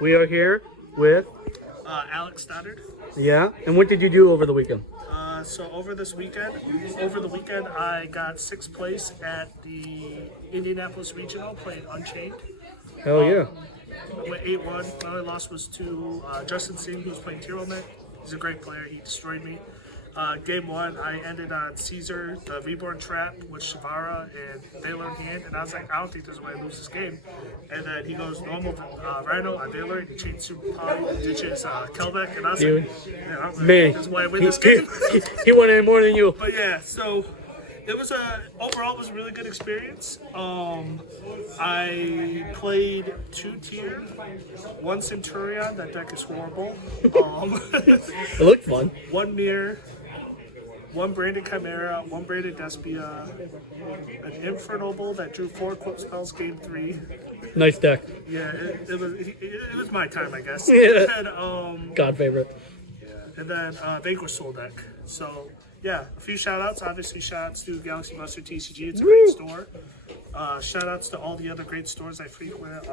We are here with, Alex Stoddard. yeah. And what did you do over the weekend? So over the weekend, I got sixth place at the Indianapolis Regional playing Unchained. Hell yeah. I went 8-1. My only loss was to Justin Singh, who's playing Tyronet. He's a great player. He destroyed me. Game one, I ended on Caesar, the Reborn Trap with Shavara and Baylor in hand, and I was like, I don't think there's a way to lose this game. And then he goes normal Rhino on Baylor, and he chains Super Poly and ditches Kelbeck, and I was like, man, I don't really think there's a way I win this game. He won any more than you. But yeah, so it was overall it was a really good experience. I played 2 tier, 1 Centurion. That deck is horrible. It looked fun. 1 mirror, 1 branded Chimera, 1 branded Despia, an Infernoble that drew 4 equip spells game 3. Nice deck. Yeah, it was my time, I guess. Yeah. And, God favorite. and then Vanquish Soul deck. So yeah, a few shout outs. Obviously, shout outs to Galaxy Buster TCG. It's a great store. Shout outs to all the other great stores I frequent.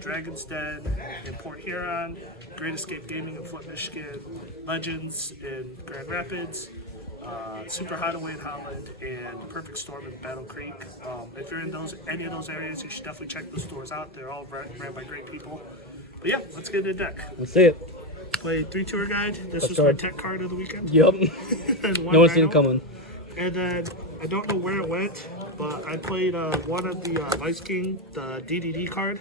Dragon's Den in Port Huron, Great Escape Gaming in Flint, Michigan, Legends in Grand Rapids, Super Hideaway in Holland, and Perfect Storm in Battle Creek. If you're in any of those areas, you should definitely check those stores out. They're all ran by great people. But yeah, let's get into the deck. Let's see it. Played 3 tour guide. This was right. my tech card of the weekend. Yep. And No one's seen Rhino. it coming. And then I don't know where it went, but I played one of the Vice King, the DDD card,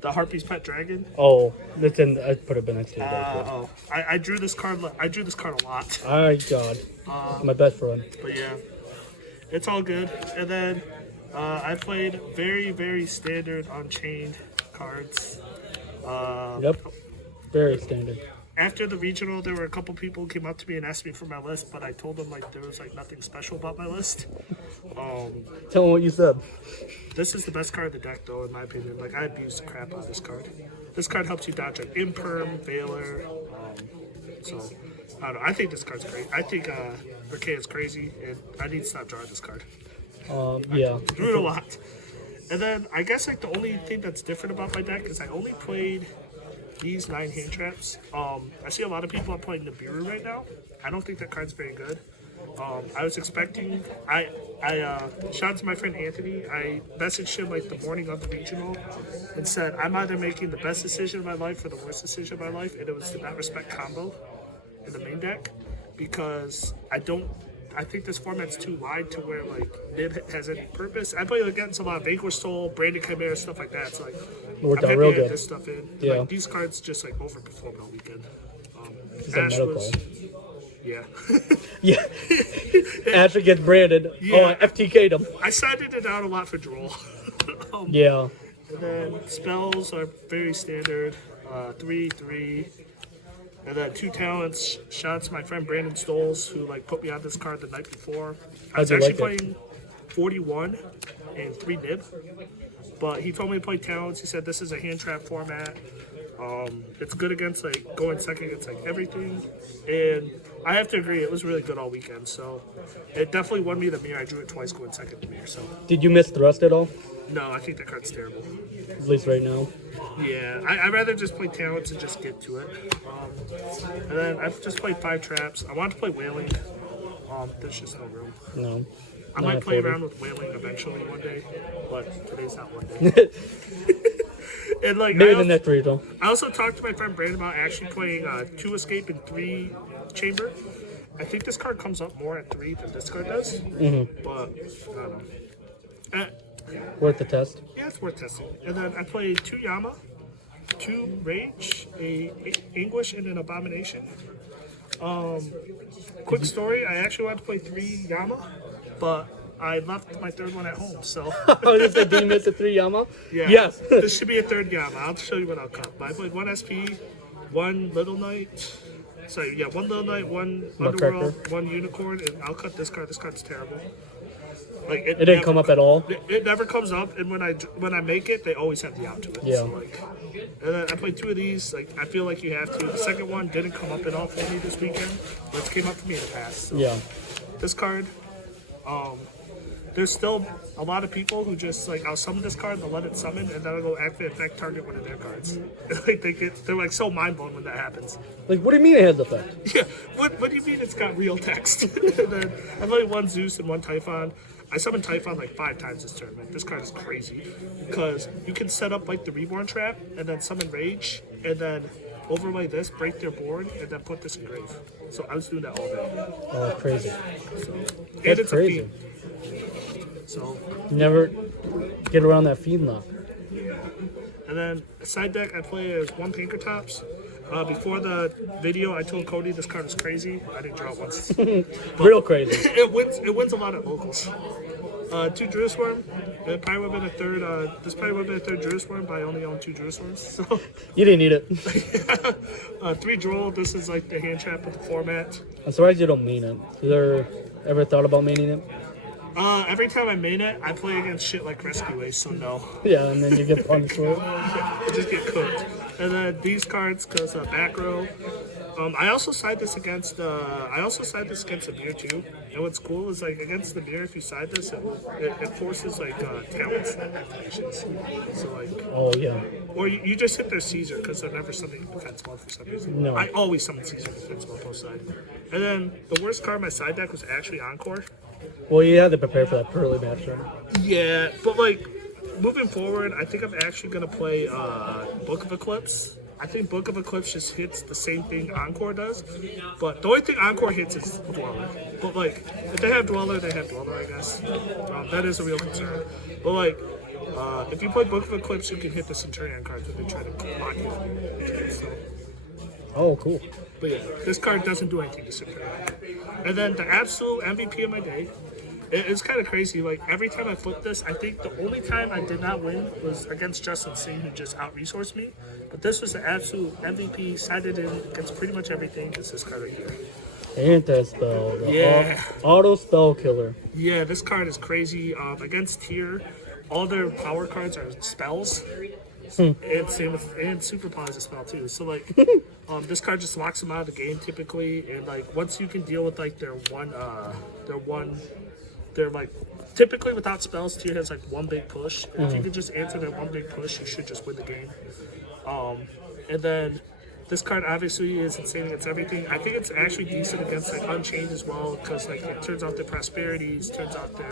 the Harpy's Pet Dragon. Oh, listen, I put it next to you. Guys. I drew this card. I drew this card a lot. My God. My best friend. But yeah, it's all good. And then I played very, very standard Unchained cards. Yep. Very standard. After the regional, there were a couple people who came up to me and asked me for my list, but I told them like there was like nothing special about my list. Tell them what you said. This is the best card of the deck, though, in my opinion. Like, I abuse the crap out of this card. This card helps you dodge an Imperm, Baylor. So, I don't know. I think this card's great. I think Archaea is crazy, and I need to stop drawing this card. Yeah. I drew it a lot. And then, I guess, like, the only thing that's different about my deck is I only played these 9 hand traps. I see a lot of people are playing Nibiru right now. I don't think that card's very good. I was expecting. I shout out to my friend Anthony. I messaged him like the morning of the regional and said I'm either making the best decision of my life or the worst decision of my life, and it was to not respect combo in the main deck because I think this format's too wide to where like Nib has any purpose. I play against a lot of Vanquish Soul, Branded Chimera, stuff like that. So like Worked I'm out happy real to get good. this stuff in. Yeah. Like, these cards just like overperformed all weekend. He's a Ash metal was. player. Yeah. Yeah. After it gets branded. Yeah. Oh, I FTK'd him. I sided it out a lot for Droll. Yeah. And then spells are very standard. 3/3. And then 2 talents. Shout out to my friend Brandon Stoles, who like put me on this card the night before. I was How'd you actually like it? playing 41 and 3 nib. But he told me to play talents. He said this is a hand trap format. It's good against like going second against like everything. And I have to agree, it was really good all weekend. So it definitely won me the mirror. I drew it twice going second to mirror. So Did you miss Thrust at all? no, I think that card's terrible. At least right now. Yeah, I'd rather just play talents and just get to it. And then I've just played 5 traps. I wanted to play whaling. There's just no room. No. I Not might play 40. around with whaling eventually one day, but today's not one day. And like Maybe the next regional. I also talked to my friend Brandon about actually playing 2 escape and 3 chamber. I think this card comes up more at 3 than this card does. But I don't know. Worth the test. Yeah, it's worth testing. And then I played 2 Yama, 2 Rage, a Anguish, and an Abomination. Quick story, I actually wanted to play 3 Yama, but I left my 3rd one at home, so... Oh, did you miss the 3 Yama? Yeah, Yes. this should be a 3rd Yama. I'll show you what I'll cut. But I played 1 SP, 1 Little Knight... Sorry, yeah, 1 Little Knight, 1 Underworld, Nutcracker. 1 Unicorn, and I'll cut this card. This card's terrible. Like It didn't come up at all. It never comes up, and when I make it, they always have the out to it. Yeah. So like, and then I played 2 of these. Like I feel like you have to. The second one didn't come up at all for me this weekend, but it came up for me in the past. So Yeah. this card, there's still a lot of people who just like, I'll summon this card, they'll let it summon, and then I'll go activate effect, target one of their cards. Like they're like so mind blown when that happens. Like, what do you mean it has effect? Yeah, what do you mean it's got real text? And then I played one Zeus and one Typhon. I summoned Typhon like 5 times this tournament. This card is crazy because you can set up like the Reborn trap and then summon Rage and then overlay this, break their board, and then put this in grave. So I was doing that all day. Oh, that's crazy. So, and That's it's crazy. a fiend. So, Never get around that fiend lock. and then side deck I play is 1 Pinkertops. Before the video, I told Cody this card is crazy. I didn't draw it once. Real crazy. It wins a lot at locals. 2 Jerusalem. It probably would have been a third. This probably would have been a third Jerusalem, but I only own 2 Jerusalems. So You didn't need it. 3 Droll. This is like the hand trap with the format. I'm surprised you don't mean it. You ever thought about meaning it? Every time I main it, I play against shit like Rescue Ace, so no. Yeah, and then you get punished for it. I just get cooked. And then these cards, because back row. I also side this against the mirror too. And what's cool is like against the mirror, if you side this, it forces like talents activations. So like, Oh, yeah. or you just hit their Caesar because they're never summoning defense mode for some reason. No. I always summon Caesar defense mode post side. And then the worst card on my side deck was actually Encore. Well, you had to prepare for that Pearly match, right? Yeah, but like moving forward, I think I'm actually gonna play Book of Eclipse. I think Book of Eclipse just hits the same thing Encore does, but the only thing Encore hits is Dweller. But like, if they have Dweller, they have Dweller, I guess. That is a real concern. But like, if you play Book of Eclipse, you can hit the Centurion cards when they try to lock you in. So, Oh, cool. but yeah, this card doesn't do anything to Centurion. And then the absolute MVP of my day. It's kind of crazy. Like every time I flip this, I think the only time I did not win was against Justin Singh, who just out-resourced me. But this was the absolute MVP, sided in against pretty much everything. It's this card right here. Ain't that spell? The Yeah. Auto spell killer. Yeah, this card is crazy. Against Tier, all their power cards are spells. And same with, and Super Power is a spell too. So like, this card just locks them out of the game typically. And like, once you can deal with like they're like typically without spells, Tier has like 1 big push. And if you can just answer that 1 big push, you should just win the game. And then this card obviously is insane against everything. I think it's actually decent against like Unchained as well because like it turns off their prosperities, turns off their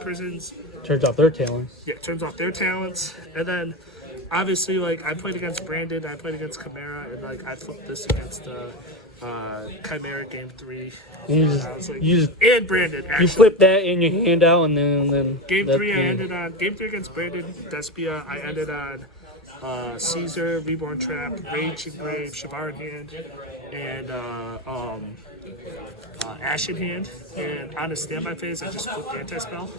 prisons. Turns out their talent. Yeah, turns off their talents. And then obviously like I played against Brandon, I played against Chimera, and like I flipped this against Chimera game 3. And you just And Brandon actually. you flip that in your hand out, and then Game that 3 I game. ended on game 3 against Brandon Despia. I ended on Caesar, Reborn Trap, Rage and Grave, Shavar in hand, and Ash in hand. And on a standby phase, I just flipped anti-spell.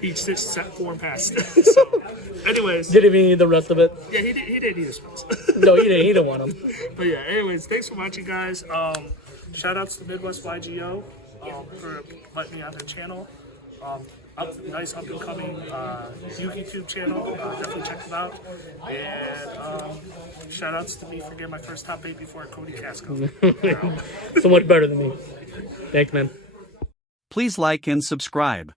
He just set 4 and passed. So, anyways, Didn't even need the rest of it. yeah, he didn't need a spells. No, he didn't. He didn't want them. But yeah, anyways, thanks for watching, guys. Shout outs to Midwest YGO for letting me on their channel. Nice up and coming YouTube channel. Definitely check them out. And shout outs to me for getting my first top 8 before Cody Casco. So much better than me. Thanks, man. Please like and subscribe.